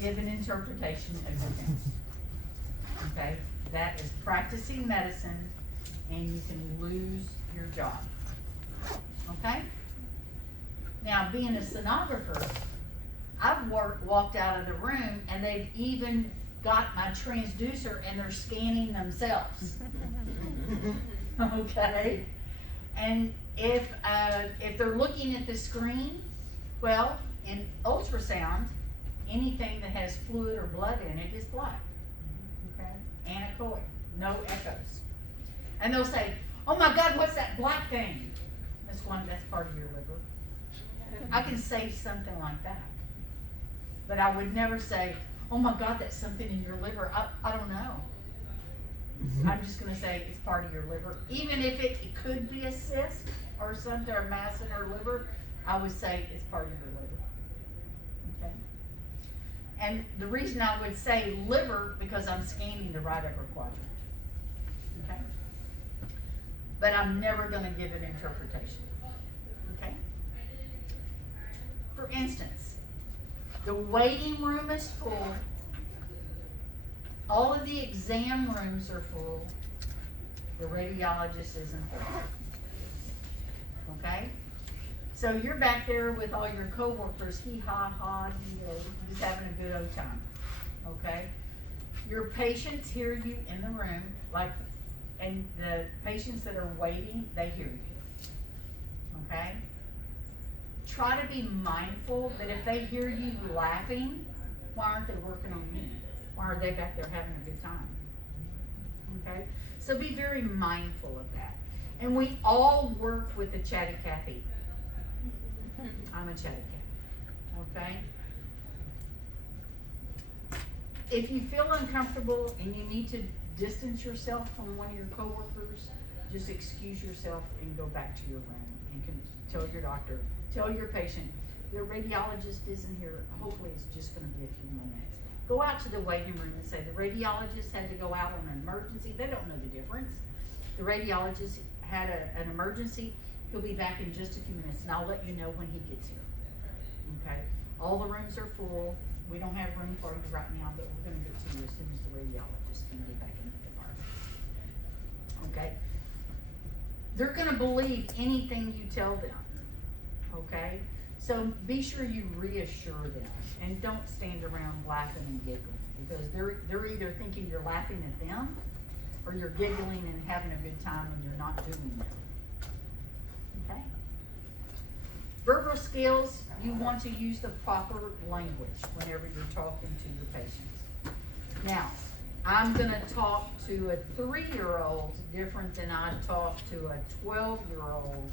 give an interpretation of events. Okay? That is practicing medicine, and you can lose your job. Okay? Now, being a sonographer, I've walked out of the room and they've even got my transducer and they're scanning themselves. Okay? And if they're looking at the screen, well, in ultrasound, anything that has fluid or blood in it is black. Okay? Anechoic, no echoes. And they'll say, "Oh my God, what's that black thing?" That's part of your liver. I can say something like that. But I would never say, "Oh my God, that's something in your liver." I don't know. I'm just going to say it's part of your liver. Even if it could be a cyst or something, or a mass in our liver, I would say it's part of your liver. Okay? And the reason I would say liver, because I'm scanning the right upper quadrant. Okay? But I'm never going to give an interpretation. Okay? For instance, the waiting room is full. All of the exam rooms are full. The radiologist isn't full. Okay? So you're back there with all your coworkers, hee-ha-ha, just having a good old time. Okay? Your patients hear you in the room, and the patients that are waiting, they hear you. Okay? Try to be mindful that if they hear you laughing, why aren't they working on me? Why are they back there having a good time? Okay? So be very mindful of that. And we all work with a chatty Cathy. I'm a chatty Cathy. Okay? If you feel uncomfortable and you need to distance yourself from one of your coworkers, just excuse yourself and go back to your room and can tell your doctor, tell your patient, your radiologist isn't here. Hopefully it's just going to be a few more minutes. Go out to the waiting room and say, the radiologist had to go out on an emergency. They don't know the difference. The radiologist had an emergency. He'll be back in just a few minutes, and I'll let you know when he gets here. Okay? All the rooms are full. We don't have room for you right now, but we're going to get to you as soon as the radiologist can get back in the department. Okay? They're going to believe anything you tell them. Okay? So be sure you reassure them, and don't stand around laughing and giggling, because they're either thinking you're laughing at them or you're giggling and having a good time when you're not doing it. Okay? Verbal skills, you want to use the proper language whenever you're talking to your patients. Now, I'm going to talk to a 3-year-old different than I talk to a 12-year-old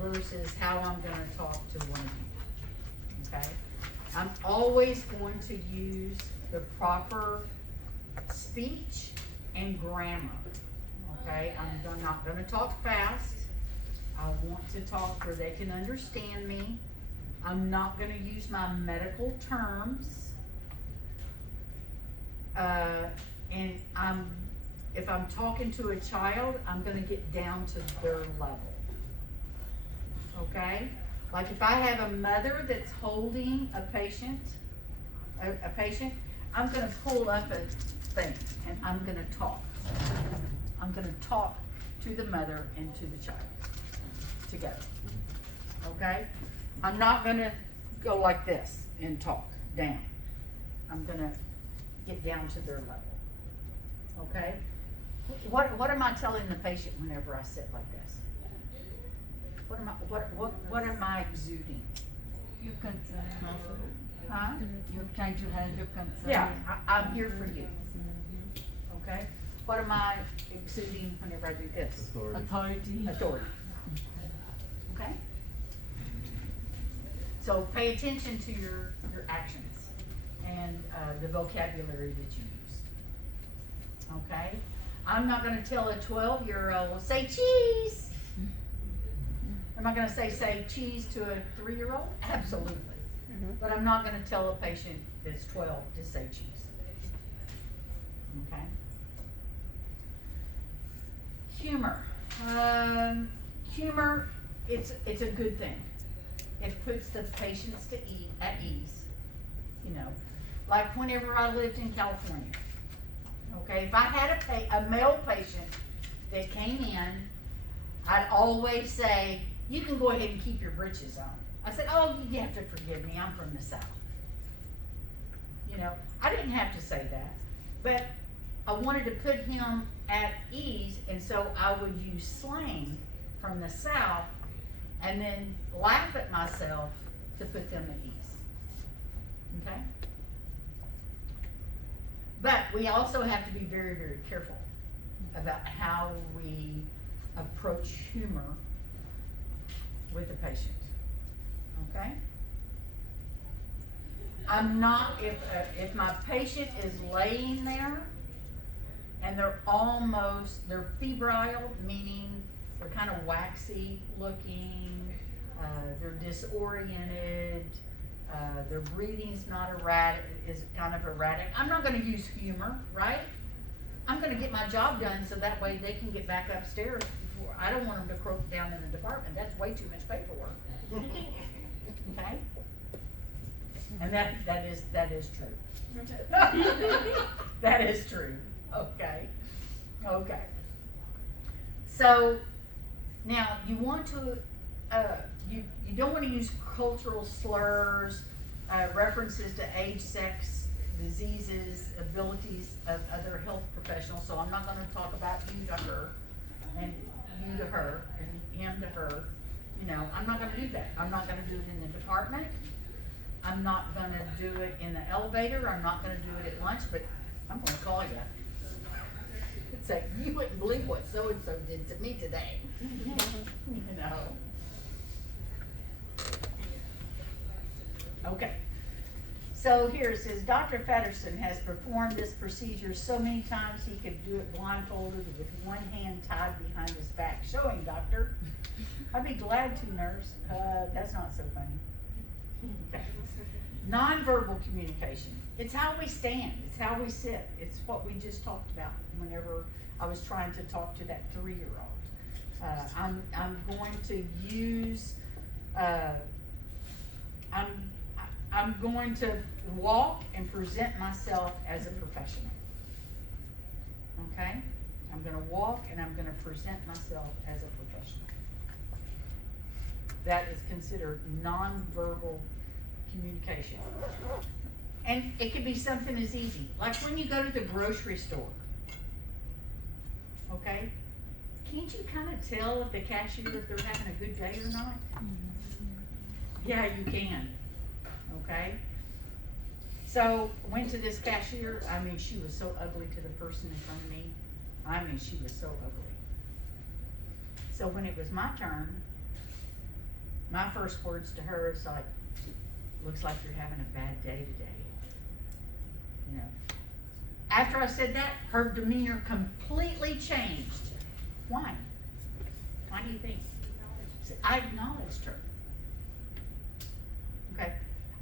versus how I'm going to talk to one of you. Okay? I'm always going to use the proper speech and grammar. Okay? I'm not going to talk fast. I want to talk where they can understand me. I'm not going to use my medical terms. And if I'm talking to a child, I'm going to get down to their level. Okay? Like if I have a mother that's holding a patient, I'm going to pull up a thing and I'm going to talk. I'm going to talk to the mother and to the child together. Okay? I'm not going to go like this and talk down. I'm going to get down to their level. Okay? What am I telling the patient whenever I sit like this? What am I exuding? Your concern. Huh? You're trying to help your concern. Yeah, I'm here for you. Okay? What am I exuding whenever I do this? Authority. Authority. Okay? So pay attention to your actions and the vocabulary that you use. Okay? I'm not going to tell a 12-year-old, say cheese. Am I going to say cheese to a 3-year-old? Absolutely. But I'm not going to tell a patient that's 12 to say cheese. Okay? Humor. Humor, it's a good thing. It puts the patients at ease. You know, like whenever I lived in California. Okay, if I had a male patient that came in, I'd always say, you can go ahead and keep your britches on. I said, oh, you have to forgive me, I'm from the South. You know, I didn't have to say that, but I wanted to put him at ease, and so I would use slang from the South and then laugh at myself to put them at ease. Okay? But we also have to be very, very careful about how we approach humor with the patient. Okay? I'm not, if my patient is laying there and they're febrile, meaning they're kind of waxy looking, they're disoriented, their breathing's not erratic, is kind of erratic. I'm not gonna use humor, right? I'm gonna get my job done so that way they can get back upstairs before, I don't want them to croak down in the department. That's way too much paperwork. Okay? And that is true. That is true. Okay. Okay. So now you want to you don't want to use cultural slurs, references to age, sex, diseases, abilities of other health professionals. So I'm not going to talk about you to her and you to her and him to her. You know, I'm not going to do that. I'm not going to do it in the department. I'm not going to do it in the elevator. I'm not going to do it at lunch, but I'm going to call you. It's like, you wouldn't believe what so-and-so did to me today. You know. Okay. So here it says, Dr. Feddersen has performed this procedure so many times he could do it blindfolded with one hand tied behind his back. Showing, doctor. I'd be glad to, nurse. That's not so funny. Okay. Nonverbal communication. It's how we stand. It's how we sit. It's what we just talked about whenever I was trying to talk to that 3-year-old. I'm going to use, I'm going to walk and present myself as a professional. Okay? I'm going to walk and I'm going to present myself as a professional. That is considered nonverbal communication. And it could be something as easy, like when you go to the grocery store. Okay? Can't you kind of tell if the cashier, if they're having a good day or not? Yeah, you can. Okay? So, went to this cashier. I mean, she was so ugly to the person in front of me. I mean, she was so ugly. So when it was my turn, my first words to her is like, looks like you're having a bad day today. You know. After I said that, her demeanor completely changed. Why? Why do you think? I acknowledged her. Okay.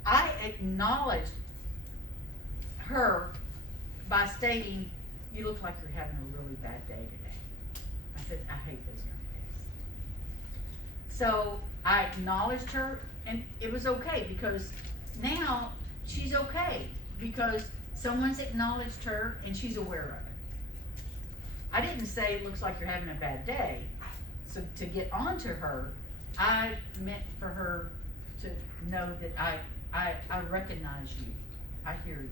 I acknowledged her by stating, you look like you're having a really bad day today. I said, I hate those kind of days. So I acknowledged her, and it was okay because now she's okay because someone's acknowledged her and she's aware of it. I didn't say it looks like you're having a bad day. So to get onto her, I meant for her to know that I recognize you. I hear you.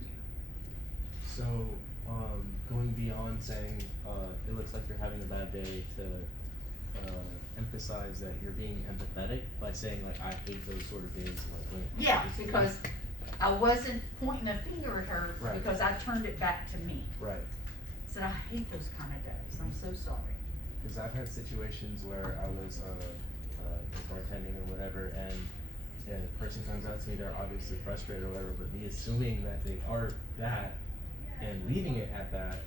So, going beyond saying it looks like you're having a bad day to emphasize that you're being empathetic by saying like I hate those sort of days. Like when Yeah, because I wasn't pointing a finger at her Right. because I turned it back to me. Right. I said, I hate those kind of days. I'm so sorry. Because I've had situations where I was bartending or whatever, and a person comes out to me, they're obviously frustrated or whatever, but me assuming that they are that and leaving it at that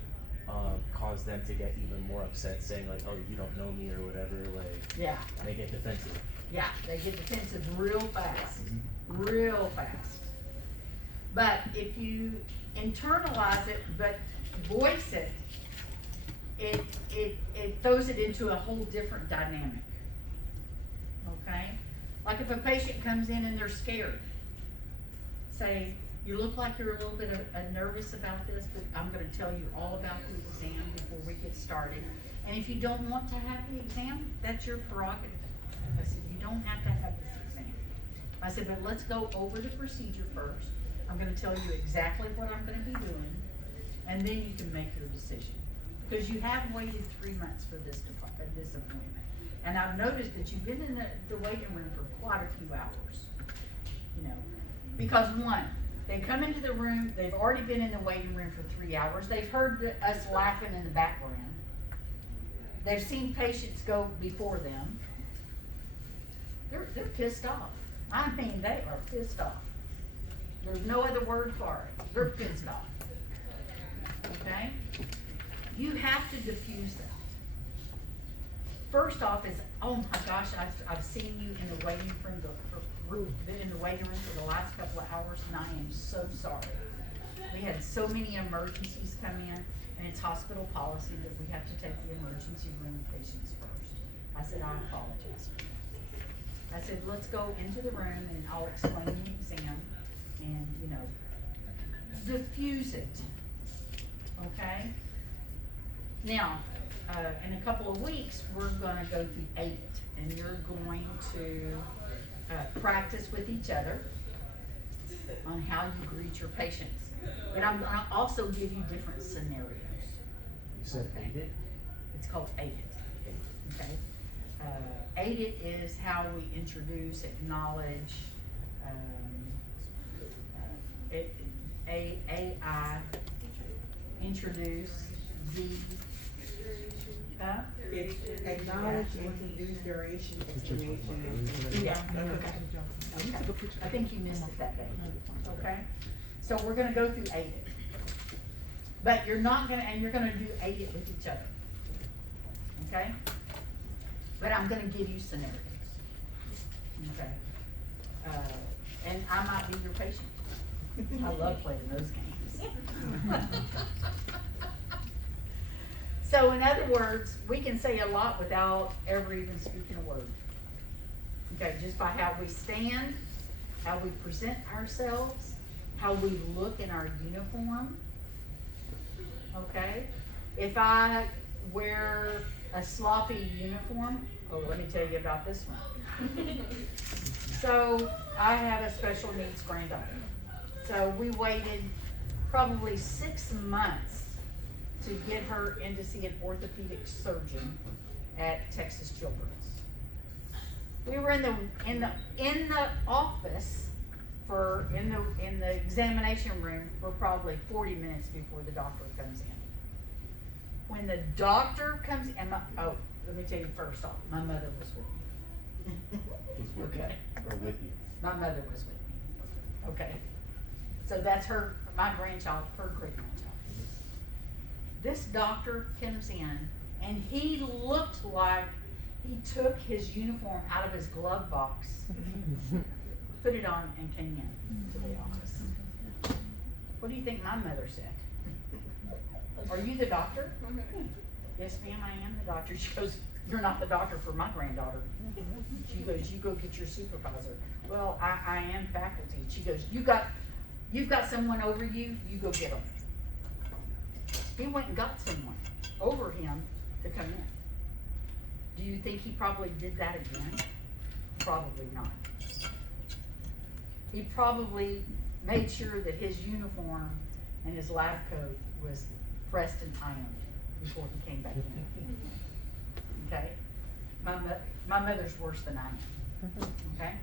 caused them to get even more upset, saying like, oh, you don't know me or whatever, like, Yeah. they get defensive. Yeah, they get defensive real fast. Mm-hmm. Real fast. But if you internalize it, but voice it, it throws it into a whole different dynamic. Okay? Like if a patient comes in and they're scared, say, You look like you're a little bit nervous about this, but I'm gonna tell you all about the exam before we get started. And if you don't want to have the exam, that's your prerogative. I said, you don't have to have this exam. I said, but let's go over the procedure first. I'm gonna tell you exactly what I'm gonna be doing, and then you can make your decision. Because you have waited 3 months for this appointment. And I've noticed that you've been in the waiting room for quite a few hours. You know, because one, they come into the room, they've already been in the waiting room for 3 hours, they've heard us laughing in the background. They've seen patients go before them. They're pissed off. I mean, they are pissed off. There's no other word for it. They're pissed off. Okay? You have to diffuse that. First off is, oh my gosh, I've seen you in the waiting room, been in the waiting room for the last couple of hours, and I am so sorry. We had so many emergencies come in, and it's hospital policy that we have to take the emergency room patients first. I said, I apologize for that. I said, let's go into the room and I'll explain the exam and, you know, diffuse it, okay? Now, in a couple of weeks, we're gonna go through AIDIT, and you're going to practice with each other on how you greet your patients. But I'm gonna also give you different scenarios. You said AIDIT? It's called AIDIT, okay? AIDIT is how we introduce, acknowledge, AI, introduce, D, Acknowledge, introduce, duration, explanation. Yeah, okay. I think you missed it that day, okay? So we're gonna go through AIDIT. But you're not gonna, and you're gonna do AIDIT with each other, okay? But I'm gonna give you scenarios, okay? And I might be your patient. I love playing those games. So in other words, we can say a lot without ever even speaking a word. Okay, just by how we stand, how we present ourselves, how we look in our uniform. Okay? If I wear a sloppy uniform, oh, let me tell you about this one. So I have a special needs granddaughter. So we waited probably 6 months to get her in to see an orthopedic surgeon at Texas Children's. We were in the office in the examination room for probably 40 minutes before the doctor comes in. When the doctor comes in, let me tell you first off, my mother was with me. Who's with you? Okay. Or with you? My mother was with me. Okay. So that's my grandchild, her great grandchild. This doctor comes in and he looked like he took his uniform out of his glove box, put it on, and came in to the office. What do you think my mother said? Are you the doctor? Yes, ma'am, I am the doctor. She goes, you're not the doctor for my granddaughter. She goes, you go get your supervisor. Well, I am faculty. She goes, you've got someone over you, you go get them. He went and got someone over him to come in. Do you think he probably did that again? Probably not. He probably made sure that his uniform and his lab coat was pressed and ironed before he came back in. Okay? My mother's worse than I am. Okay?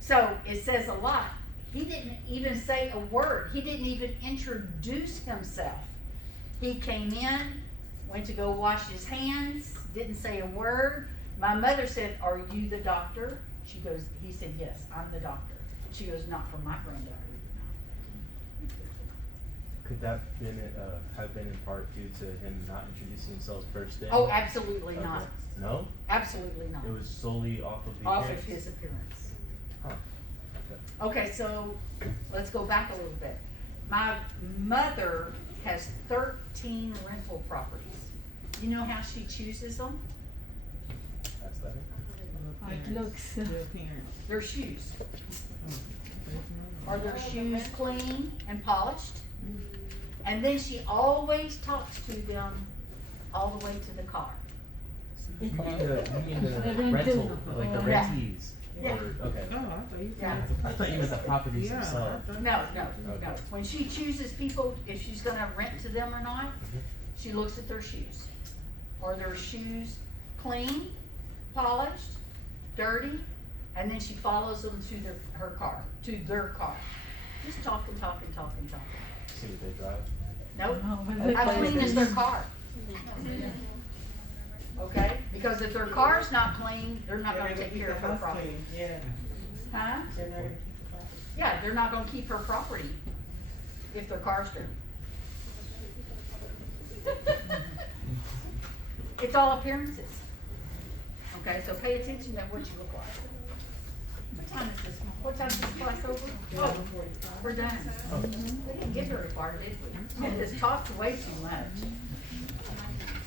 So it says a lot. He didn't even say a word. He didn't even introduce himself. He came in, went to go wash his hands, didn't say a word. My mother said, are you the doctor? He said, yes, I'm the doctor. She goes, not for my granddaughter. Could that have been in part due to him not introducing himself first day? Oh, absolutely Okay. not. No? Absolutely not. It was solely off of the Off appearance? of his appearance. Huh. Okay. Okay, so let's go back a little bit. My mother has 13 rental properties. You know how she chooses them? That's that. It looks. The appearance. They're shoes. Are their shoes clean and polished? And then she always talks to them all the way to the car. You mean the Rental. rental, like the Yeah. rentees? Yeah. Or, okay. Oh, I thought you Yeah. said. I thought you meant the properties Yeah, I themselves. thought- No, no, Okay. no. When she chooses people, if she's gonna rent to them or not, Mhm. she looks at their shoes. Are their shoes clean, polished, dirty? And then she follows them to her car, to their car. Just talking. See what they drive. Nope. No, but they How play clean is this. their car? Okay, because if their car's not clean, they're not They're gonna take keep care of the her house property. clean, yeah. Huh? They're not gonna keep the property. Yeah, they're not gonna keep her property if their car's dirty. It's all appearances. Okay, so pay attention to what you look like. What time is this? What time is this class over? Oh, we're done. Oh. We didn't get very far, did we? We just talked way too much.